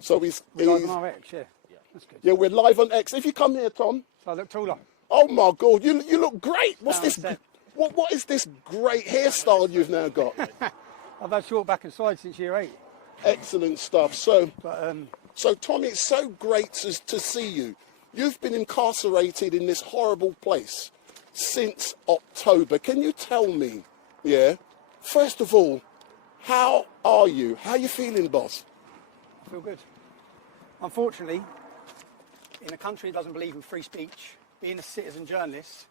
So he's Live on RX, yeah. That's good. yeah, we're live on X. If you come here, Tom. So I look taller. Oh my God, you look great. What's No, this? that's it. What is this great hairstyle you've now got? I've had short back and side since year 8. Excellent stuff. So, But so Tom, it's so great to see you. You've been incarcerated in this horrible place since October. Can you tell me, yeah, first of all, how are you? How are you feeling, boss? I feel good. Unfortunately, in a country that doesn't believe in free speech, being a citizen journalist,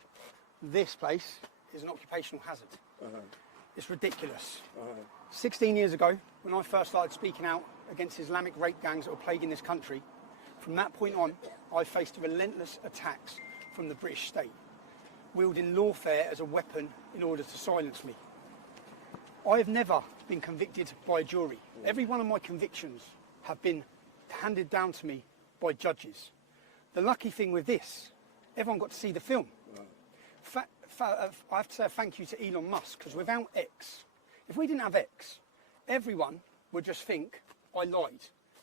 this place is an occupational hazard. It's ridiculous. 16 years ago, when I first started speaking out against Islamic rape gangs that were plaguing this country, from that point on, I faced relentless attacks from the British state, wielding lawfare as a weapon in order to silence me. I have never been convicted by a jury. Every one of my convictions have been handed down to me by judges. The lucky thing with this, everyone got to see the film. I have to say a thank you to Elon Musk, because without X, if we didn't have X, everyone would just think I lied.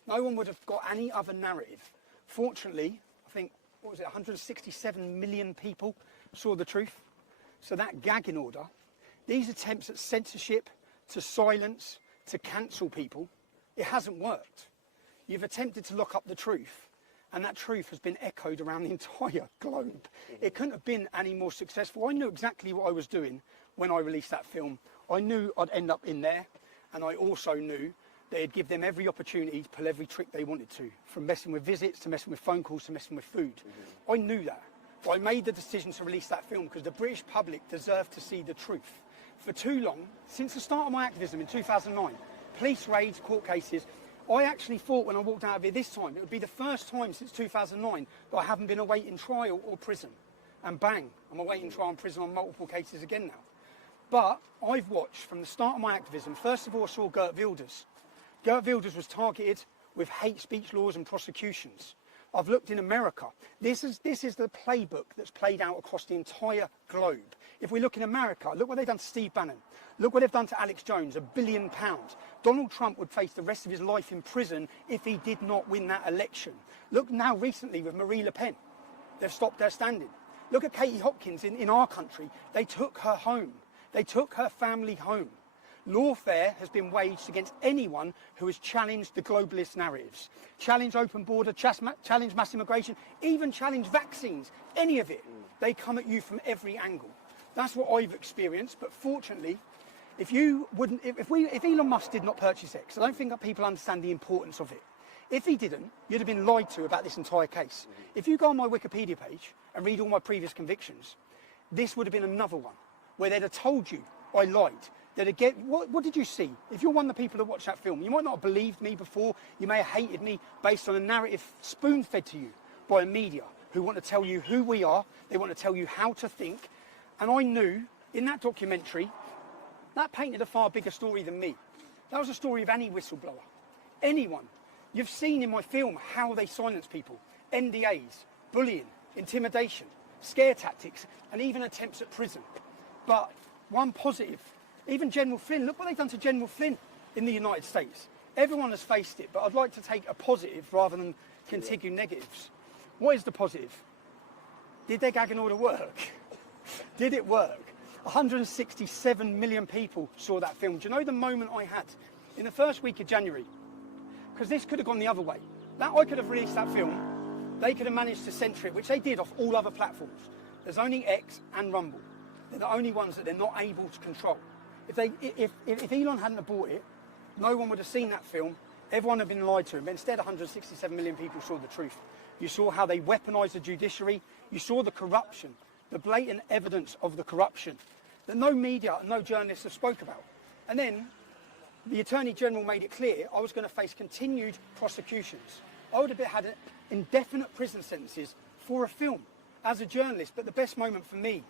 No one would have got any other narrative. Fortunately, I think, 167 million people saw the truth. So that gagging order, these attempts at censorship, to silence, to cancel people, it hasn't worked. You've attempted to lock up the truth, and that truth has been echoed around the entire globe. It couldn't have been any more successful. I knew exactly what I was doing when I released that film. I knew I'd end up in there, and I also knew they'd give them every opportunity to pull every trick they wanted to, from messing with visits, to messing with phone calls, to messing with food. I knew that. But I made the decision to release that film because the British public deserved to see the truth. For too long, since the start of my activism in 2009, police raids, court cases, I actually thought when I walked out of here this time, it would be the first time since 2009 that I haven't been awaiting trial or prison. And bang, I'm awaiting trial and prison on multiple cases again now. But I've watched from the start of my activism, first of all I saw Geert Wilders. Geert Wilders was targeted with hate speech laws and prosecutions. I've looked in America. This is the playbook that's played out across the entire globe. If we look in America, look what they've done to Steve Bannon. Look what they've done to Alex Jones, £1 billion. Donald Trump would face the rest of his life in prison if he did not win that election. Look now recently with Marie Le Pen. They've stopped their standing. Look at Katie Hopkins in our country. They took her home. They took her family home. Lawfare has been waged against anyone who has challenged the globalist narratives, challenged open border, challenged mass immigration, even challenged vaccines, any of it. They come at you from every angle. That's what I've experienced, but fortunately, if Elon Musk did not purchase X, I don't think that people understand the importance of it. If he didn't, you'd have been lied to about this entire case. If you go on my Wikipedia page and read all my previous convictions, this would have been another one where they'd have told you I lied. What did you see? If you're one of the people that watched that film, you might not have believed me before. You may have hated me based on a narrative spoon-fed to you by a media who want to tell you who we are. They want to tell you how to think. And I knew in that documentary, that painted a far bigger story than me. That was a story of any whistleblower, anyone. You've seen in my film how they silence people, NDAs, bullying, intimidation, scare tactics, and even attempts at prison. But one positive, even General Flynn, look what they've done to General Flynn in the United States. Everyone has faced it, but I'd like to take a positive rather than continue negatives. What is the positive? Did their gagging order work? Did it work? 167 million people saw that film. Do you know the moment I had in the first week of January? Because this could have gone the other way. I could have released that film. They could have managed to censor it, which they did off all other platforms. There's only X and Rumble. They're the only ones that they're not able to control. If Elon hadn't have bought it, no one would have seen that film. Everyone had been lied to him. But instead, 167 million people saw the truth. You saw how they weaponised the judiciary. You saw the corruption, the blatant evidence of the corruption that no media, no journalists have spoke about. And then the Attorney General made it clear I was going to face continued prosecutions. I would have had indefinite prison sentences for a film as a journalist. But the best moment for me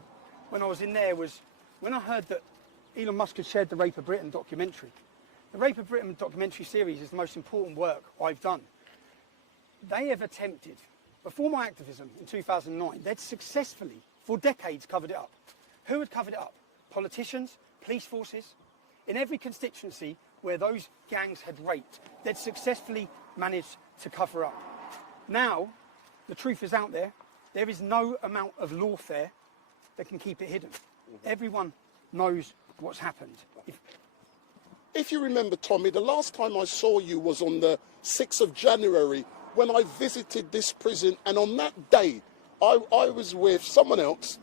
when I was in there was when I heard that Elon Musk had shared the Rape of Britain documentary. The Rape of Britain documentary series is the most important work I've done. They have attempted, before my activism in 2009, they'd successfully, for decades, covered it up. Who had covered it up? Politicians, police forces. In every constituency where those gangs had raped, they'd successfully managed to cover up. Now, the truth is out there. There is no amount of lawfare that can keep it hidden. Everyone knows what's happened. If you remember, Tommy, the last time I saw you was on the 6th of January when I visited this prison, and on that day, I was with someone else,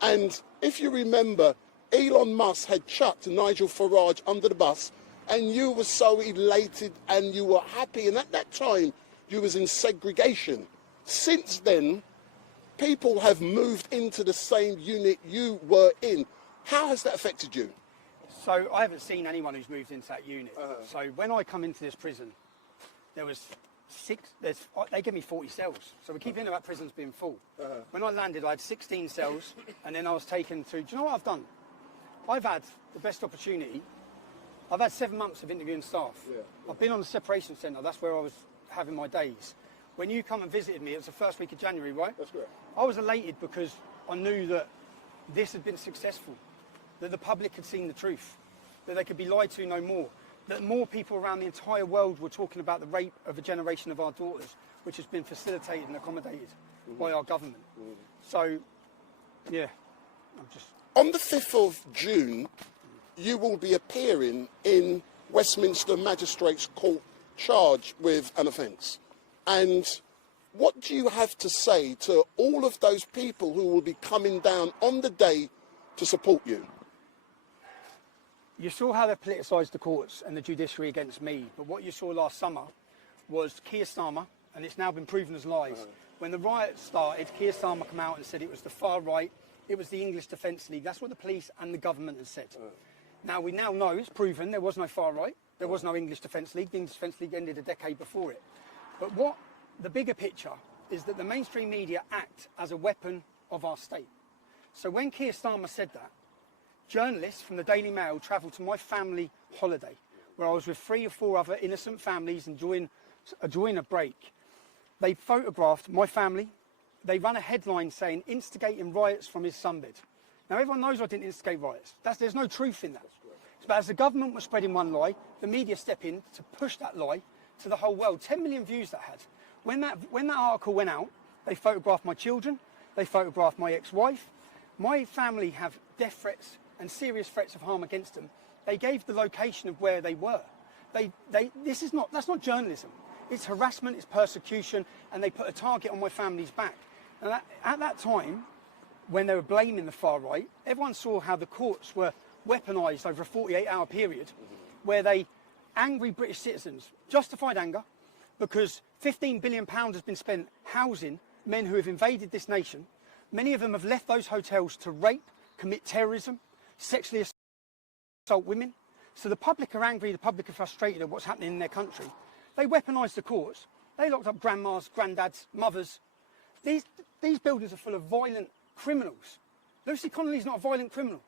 and if you remember, Elon Musk had chucked Nigel Farage under the bus, and you were so elated and you were happy, and at that time, you was in segregation. Since then, people have moved into the same unit you were in. How has that affected you? So I haven't seen anyone who's moved into that unit. So when I come into this prison, there was they gave me 40 cells. So we keep hearing about prisons being full. When I landed, I had 16 cells, and then I was taken to, do you know what I've done? I've had the best opportunity. I've had 7 months of interviewing staff. I've been on the separation centre. That's where I was having my days. When you come and visited me, it was the first week of January, right? That's correct. I was elated because I knew that this had been successful, that the public had seen the truth, that they could be lied to no more, that more people around the entire world were talking about the rape of a generation of our daughters, which has been facilitated and accommodated by our government. So, yeah, I'm just... On the 5th of June, you will be appearing in Westminster Magistrates Court charged with an offence. And what do you have to say to all of those people who will be coming down on the day to support you? You saw how they politicised the courts and the judiciary against me, but what you saw last summer was Keir Starmer, and it's now been proven as lies. When the riot started, Keir Starmer came out and said it was the far right, it was the English Defence League. That's what the police and the government has said. Now, we now know, it's proven, there was no far right, there was no English Defence League. The English Defence League ended a decade before it. But what the bigger picture is that the mainstream media act as a weapon of our state. So when Keir Starmer said that, journalists from the Daily Mail travelled to my family holiday, where I was with 3 or 4 other innocent families enjoying a break. They photographed my family. They ran a headline saying, instigating riots from his sunbed. Now, everyone knows I didn't instigate riots. There's no truth in that. But as the government was spreading one lie, the media stepped in to push that lie to the whole world. 10 million views that had. When that article went out, they photographed my children. They photographed my ex-wife. My family have death threats and serious threats of harm against them. They gave the location of where they were. That's not journalism. It's harassment, it's persecution, and they put a target on my family's back. And at that time, when they were blaming the far right, everyone saw how the courts were weaponised over a 48-hour period, where angry British citizens, justified anger, because £15 billion has been spent housing men who have invaded this nation. Many of them have left those hotels to rape, commit terrorism, sexually assault women. So the public are angry, the public are frustrated at what's happening in their country. They weaponised the courts. They locked up grandmas, granddads, mothers. These buildings are full of violent criminals. Lucy Connolly's not a violent criminal.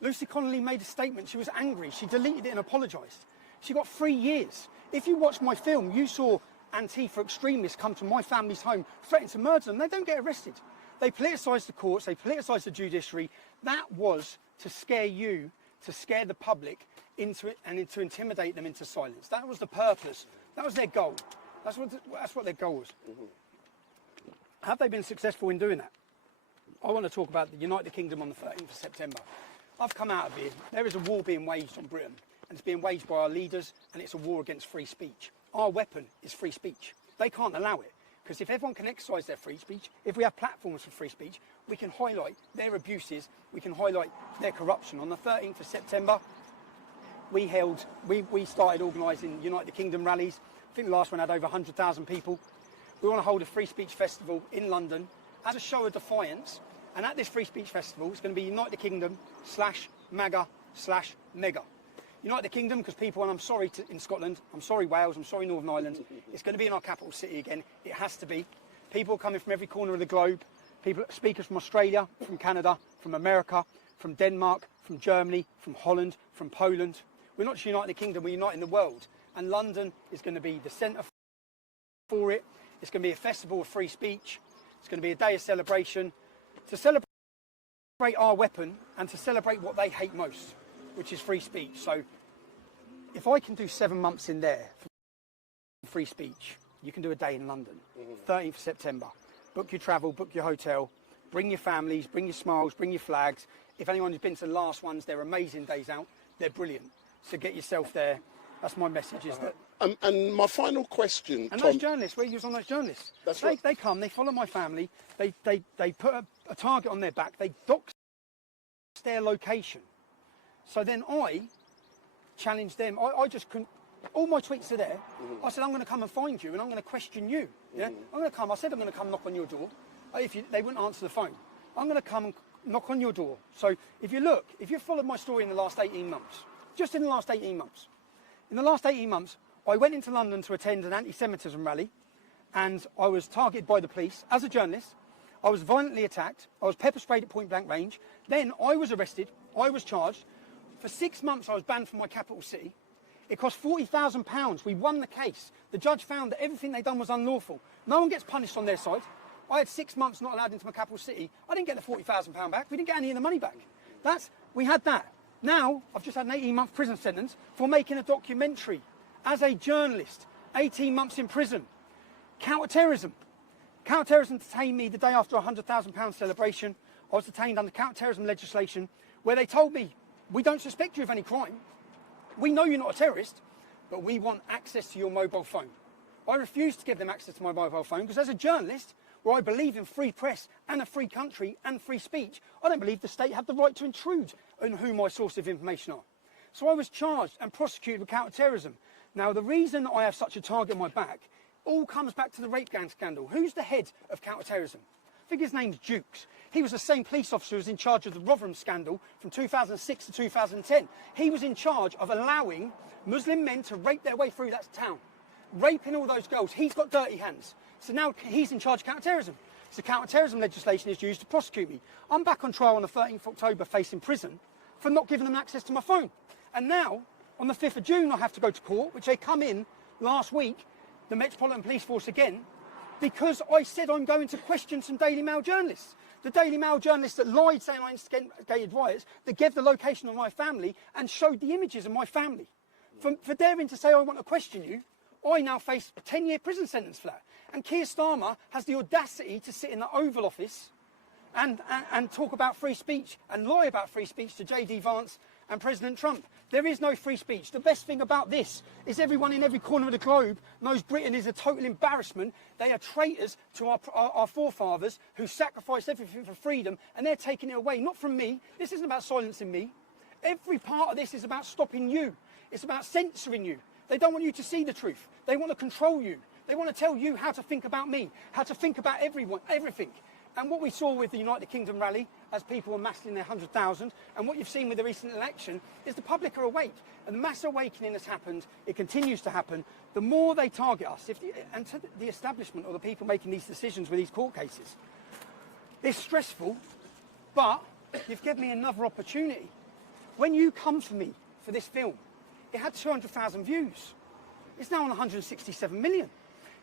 Lucy Connolly made a statement. She was angry. She deleted it and apologised. She got 3 years. If you watch my film, you saw Antifa extremists come to my family's home, threaten to murder them. They don't get arrested. They politicised the courts. They politicised the judiciary. That was to scare you, to scare the public into it and to intimidate them into silence. That was the purpose. That was their goal. That's what their goal was. Have they been successful in doing that? I want to talk about the United Kingdom on the 13th of September. I've come out of here. There is a war being waged on Britain, and it's being waged by our leaders, and it's a war against free speech. Our weapon is free speech. They can't allow it, because if everyone can exercise their free speech, if we have platforms for free speech, we can highlight their abuses, we can highlight their corruption. On the 13th of September, we started organising United Kingdom rallies. I think the last one had over 100,000 people. We want to hold a free speech festival in London as a show of defiance. And at this free speech festival, it's going to be United Kingdom /MAGA/Mega. United Kingdom, because people, and I'm sorry in Scotland, I'm sorry Wales, I'm sorry Northern Ireland, it's going to be in our capital city again. It has to be. People coming from every corner of the globe, speakers from Australia, from Canada, from America, from Denmark, from Germany, from Holland, from Poland. We're not just uniting the kingdom, we're uniting the world. And London is going to be the centre for it. It's going to be a festival of free speech. It's going to be a day of celebration. To celebrate our weapon and to celebrate what they hate most, which is free speech. So if I can do 7 months in there free speech, you can do a day in London, 13th of September. Book your travel, book your hotel, bring your families, bring your smiles, bring your flags. If anyone who's been to the last ones, they're amazing days out. They're brilliant. So get yourself there. That's my message, is that... And my final question, And Tom... those journalists, where you was on those journalists, That's right. They come, they follow my family, they put a target on their back, they dox their location. So then I challenged them. I just couldn't... All my tweets are there. I said, I'm going to come and find you and I'm going to question you. Yeah? I'm going to come. I said I'm going to come knock on your door. They wouldn't answer the phone. I'm going to come and knock on your door. So if you look, if you've followed my story in the last 18 months, just in the last 18 months, in the last 18 months, I went into London to attend an anti-Semitism rally and I was targeted by the police as a journalist. I was violently attacked. I was pepper sprayed at point blank range. Then I was arrested. I was charged. For 6 months, I was banned from my capital city. It cost £40,000. We won the case. The judge found that everything they'd done was unlawful. No one gets punished on their side. I had 6 months not allowed into my capital city. I didn't get the £40,000 back. We didn't get any of the money back. We had that. Now, I've just had an 18-month prison sentence for making a documentary as a journalist. 18 months in prison. Counter-terrorism. Counter-terrorism detained me the day after a £100,000 celebration. I was detained under counter-terrorism legislation where they told me, we don't suspect you of any crime. We know you're not a terrorist, but we want access to your mobile phone. I refused to give them access to my mobile phone because as a journalist, where I believe in free press and a free country and free speech, I don't believe the state had the right to intrude on who my source of information are. So I was charged and prosecuted with counter-terrorism. Now, the reason I have such a target on my back all comes back to the rape gang scandal. Who's the head of counter-terrorism? I think his name's Jukes. He was the same police officer who was in charge of the Rotherham scandal from 2006 to 2010. He was in charge of allowing Muslim men to rape their way through that town, raping all those girls. He's got dirty hands. So now he's in charge of counter-terrorism. So counter-terrorism legislation is used to prosecute me. I'm back on trial on the 13th of October facing prison for not giving them access to my phone. And now, on the 5th of June, I have to go to court, which they come in last week, the Metropolitan Police Force again, because I said I'm going to question some Daily Mail journalists. The Daily Mail journalists that lied saying I instigated riots, that gave the location of my family and showed the images of my family. For daring to say I want to question you, I now face a 10-year prison sentence for that. And Keir Starmer has the audacity to sit in the Oval Office and talk about free speech and lie about free speech to J.D. Vance and President Trump. There is no free speech. The best thing about this is everyone in every corner of the globe knows Britain is a total embarrassment. They are traitors to our forefathers who sacrificed everything for freedom, and they're taking it away, not from me. This isn't about silencing me. Every part of this is about stopping you. It's about censoring you. They don't want you to see the truth. They want to control you. They want to tell you how to think about me, how to think about everyone, everything. And what we saw with the United Kingdom rally, as people were massed in their 100,000, and what you've seen with the recent election, is the public are awake. And the mass awakening has happened. It continues to happen. The more they target us, and to the establishment or the people making these decisions with these court cases, it's stressful, but you've given me another opportunity. When you come for me for this film, it had 200,000 views. It's now on 167 million.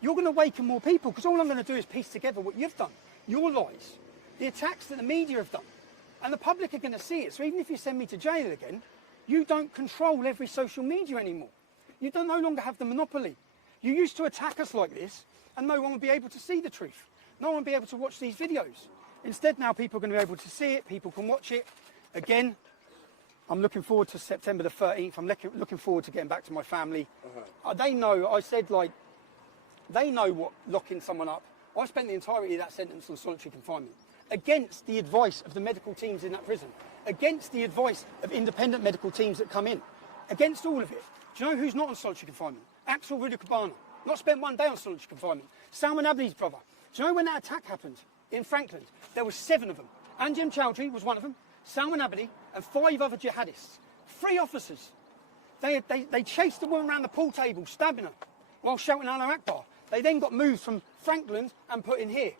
You're going to awaken more people, because all I'm going to do is piece together what you've done. Your lies, the attacks that the media have done, and the public are going to see it. So even if you send me to jail again, you don't control every social media anymore. You no longer have the monopoly. You used to attack us like this, and no one would be able to see the truth. No one would be able to watch these videos. Instead, now people are going to be able to see it. People can watch it. Again, I'm looking forward to September the 13th. I'm looking forward to getting back to my family. They know, I said, like, they know what locking someone up. I spent the entirety of that sentence on solitary confinement, against the advice of the medical teams in that prison, against the advice of independent medical teams that come in, against all of it. Do you know who's not on solitary confinement? Axel Rudikabana, not spent one day on solitary confinement. Salman Abdi's brother. Do you know when that attack happened in Franklin? There were 7 of them. Anjem Chowdhury was one of them, Salman Abdi, and 5 other jihadists. 3 officers. They chased the woman around the pool table, stabbing her, while shouting Allah Akbar. They then got moved from Franklin and put in here.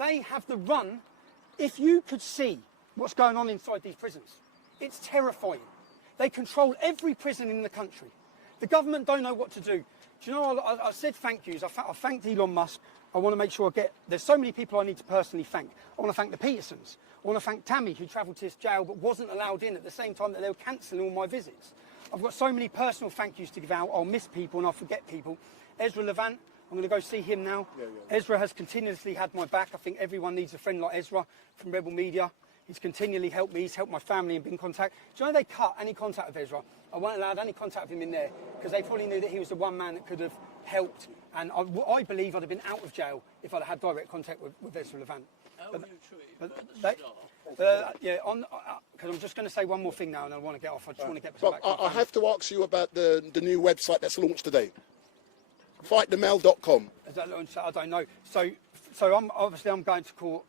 They have the run. If you could see what's going on inside these prisons, it's terrifying. They control every prison in the country. The government don't know what to do. Do you know, I said thank yous. I thanked Elon Musk. I want to make sure there's so many people I need to personally thank. I want to thank the Petersons. I want to thank Tammy, who travelled to this jail but wasn't allowed in at the same time that they were cancelling all my visits. I've got so many personal thank yous to give out. I'll miss people and I'll forget people. Ezra Levant, I'm going to go see him now. Ezra has continuously had my back. I think everyone needs a friend like Ezra from Rebel Media. He's continually helped me. He's helped my family and been in contact. Do you know they cut any contact with Ezra? I weren't allowed any contact with him in there because they probably knew that he was the one man that could have helped. And I believe I'd have been out of jail if I'd had direct contact with Ezra Levant. Yeah, because I'm just going to say one more thing now, and I want to get off. I just want to get back. I have to ask you about the new website that's launched today. FightTheMail.com. I don't know. So I'm going to court.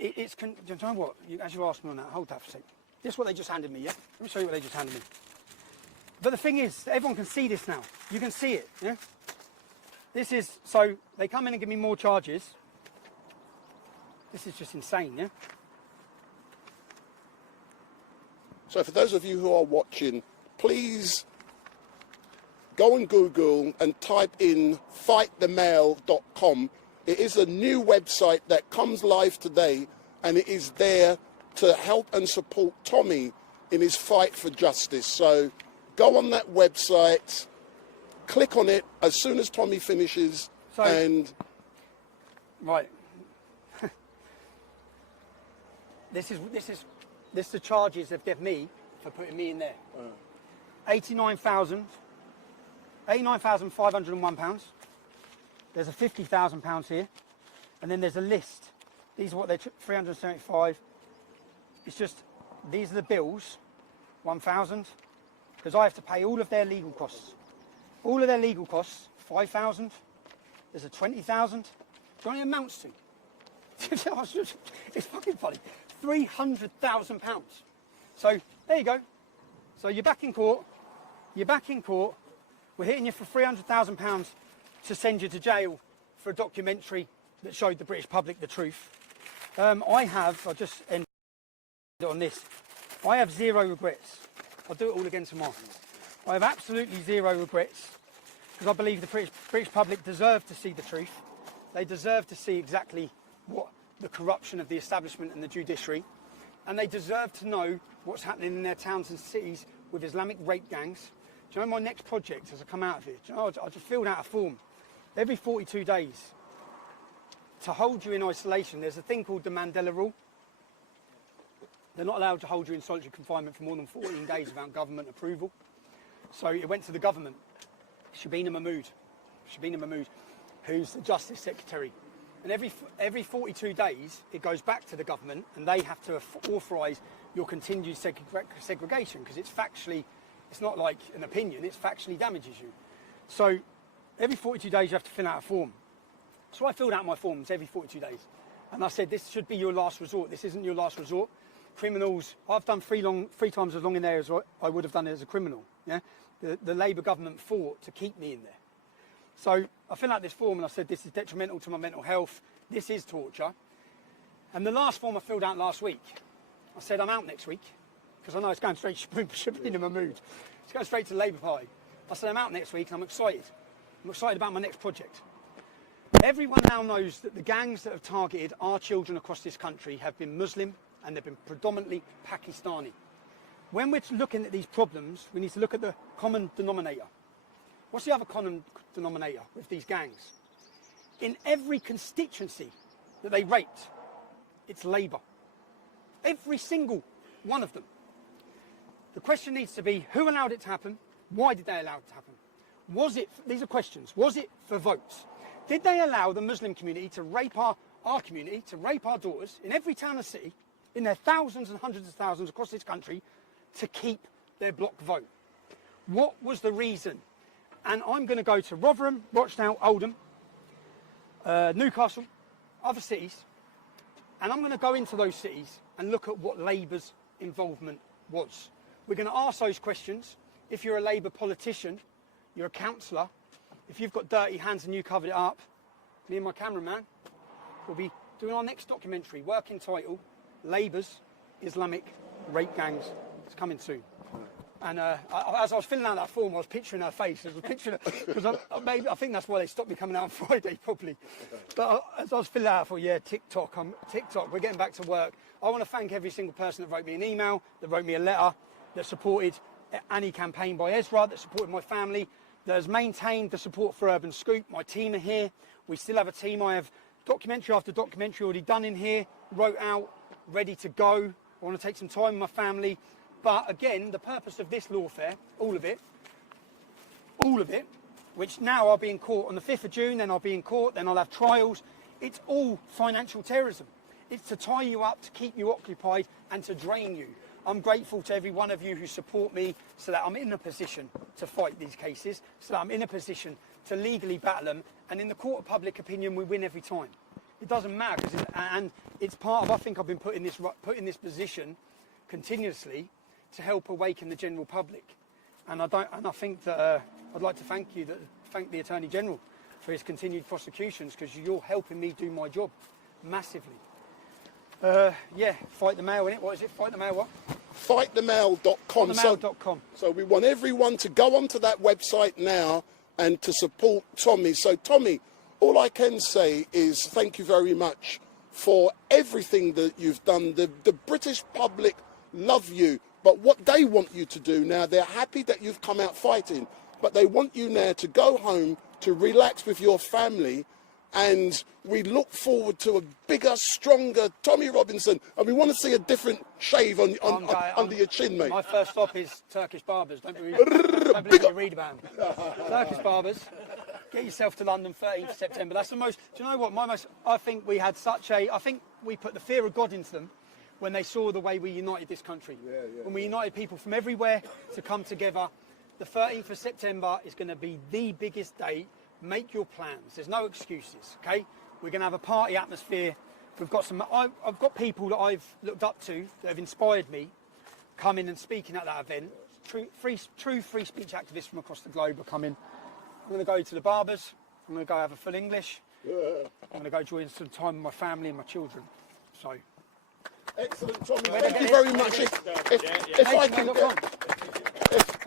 Do you know what? As you asked me on that, hold that for a sec. This is what they just handed me, yeah? Let me show you what they just handed me. But the thing is, everyone can see this now. You can see it, yeah? This is, so they come in and give me more charges. This is just insane, yeah? So for those of you who are watching, please go on Google and type in FightTheMail.com. It is a new website that comes live today, and it is there to help and support Tommy in his fight for justice. So go on that website, click on it as soon as Tommy finishes, and... Right. This is the charges they've given me for putting me in there. £89,501. There's a £50,000 here, and then there's a list. These are what they took, 375. It's just, these are the bills, 1,000, because I have to pay all of their legal costs. All of their legal costs, 5,000. There's a 20,000. Do you know what it amounts to? It's fucking funny. £300,000. So there you go. So you're back in court. You're back in court. We're hitting you for £300,000 to send you to jail for a documentary that showed the British public the truth. I'll just end on this. I have zero regrets. I'll do it all again tomorrow. I have absolutely zero regrets because I believe the British public deserve to see the truth. They deserve to see exactly what the corruption of the establishment and the judiciary, and they deserve to know what's happening in their towns and cities with Islamic rape gangs. Do you know my next project as I come out of it? Do you know, I just filled out a form. Every 42 days, to hold you in isolation, there's a thing called the Mandela Rule. They're not allowed to hold you in solitary confinement for more than 14 days without government approval. So it went to the government. Shabina Mahmood, who's the Justice Secretary. And every 42 days, it goes back to the government, and they have to authorise your continued segregation, because it's factually, it's not like an opinion, it factually damages you. So every 42 days, you have to fill out a form. So I filled out my forms every 42 days. And I said, this should be your last resort. This isn't your last resort. Criminals, I've done three times as long in there as I would have done as a criminal. Yeah? The Labour government fought to keep me in there. So I filled out this form and I said, this is detrimental to my mental health. This is torture. And the last form I filled out last week, I said, I'm out next week, because I know it's going straight to Shabina Mahmood. It's going straight to the Labour Party. I said, I'm out next week and I'm excited. I'm excited about my next project. Everyone now knows that the gangs that have targeted our children across this country have been Muslim, and they've been predominantly Pakistani. When we're looking at these problems, we need to look at the common denominator. What's the other common denominator with these gangs? In every constituency that they raped, it's Labour. Every single one of them. The question needs to be, who allowed it to happen? Why did they allow it to happen? Was it, these are questions, was it for votes? Did they allow the Muslim community to rape our community, to rape our daughters in every town and city, in their thousands and hundreds of thousands across this country, to keep their block vote? What was the reason? And I'm going to go to Rotherham, Rochdale, Oldham, Newcastle, other cities, and I'm going to go into those cities and look at what Labour's involvement was. We're going to ask those questions. If you're a Labour politician, you're a councillor, if you've got dirty hands and you covered it up, me and my cameraman will be doing our next documentary, working title, Labour's Islamic Rape Gangs. It's coming soon. And as I was filling out that form, I was picturing her face. I was picturing her, because I think that's why they stopped me coming out on Friday, probably. But as I was filling out, I thought, yeah, TikTok, we're getting back to work. I want to thank every single person that wrote me an email, that wrote me a letter, that supported any campaign by Ezra, that supported my family, that has maintained the support for Urban Scoop. My team are here. We still have a team. I have documentary after documentary already done in here, wrote out, ready to go. I want to take some time with my family. But again, the purpose of this lawfare, all of it, which now I'll be in court on the 5th of June, then I'll be in court, then I'll have trials. It's all financial terrorism. It's to tie you up, to keep you occupied and to drain you. I'm grateful to every one of you who support me so that I'm in a position to fight these cases, so that I'm in a position to legally battle them, and in the court of public opinion we win every time. It doesn't matter, and it's part of, I think I've been put in this position continuously to help awaken the general public. And I think that I'd like to thank the Attorney General for his continued prosecutions, because you're helping me do my job massively. Yeah, Fight the Mail, innit? What is it? Fight the Mail what? Fightthemail.com. Fightthemail.com. So we want everyone to go onto that website now and to support Tommy. So Tommy, all I can say is thank you very much for everything that you've done. The British public love you, but what they want you to do now, they're happy that you've come out fighting, but they want you now to go home, to relax with your family, and we look forward to a bigger, stronger Tommy Robinson, and we want to see a different shave under your chin, mate. My first stop is Turkish barbers. Don't believe you read about them. Turkish barbers. Get yourself to London, 13th of September. That's the most. Do you know what? I think we had I think we put the fear of God into them when they saw the way we united this country. When we united people from everywhere to come together. The 13th of September is going to be the biggest day. Make your plans. There's no excuses, okay? We're going to have a party atmosphere. We've got I've got people that I've looked up to that have inspired me coming and speaking at that event. True free speech activists from across the globe are coming. I'm going to go to the barbers. I'm going to go have a full English. I'm going to go join some time with my family and my children. So. Excellent, Tommy. Thank you very much. If I can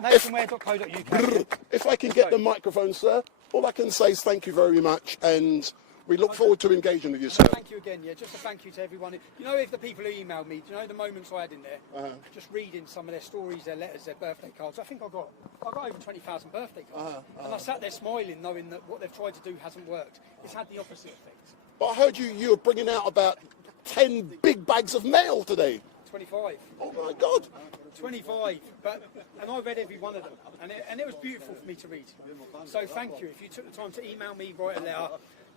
nationware.co.uk. If I can get the microphone, sir, all I can say is thank you very much, and we look forward to engaging with you, sir. Thank you again, yeah, just a thank you to everyone. You know, if the people who emailed me, do you know the moments I had in there? Just reading some of their stories, their letters, their birthday cards. I think I got over 20,000 birthday cards. And I sat there smiling, knowing that what they've tried to do hasn't worked. It's had the opposite effect. But I heard you were bringing out about 10 big bags of mail today. 25. Oh my God. 25, and I read every one of them, and it was beautiful for me to read. So thank you. If you took the time to email me, write a letter,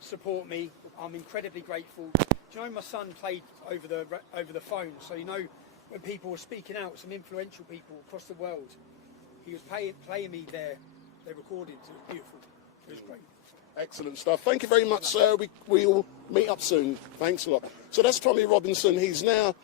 support me, I'm incredibly grateful. Do you know my son played over the phone? So you know when people were speaking out, some influential people across the world, he was playing me their recordings. It was beautiful. It was great. Excellent stuff. Thank you very much, sir. We'll meet up soon. Thanks a lot. So that's Tommy Robinson. He's now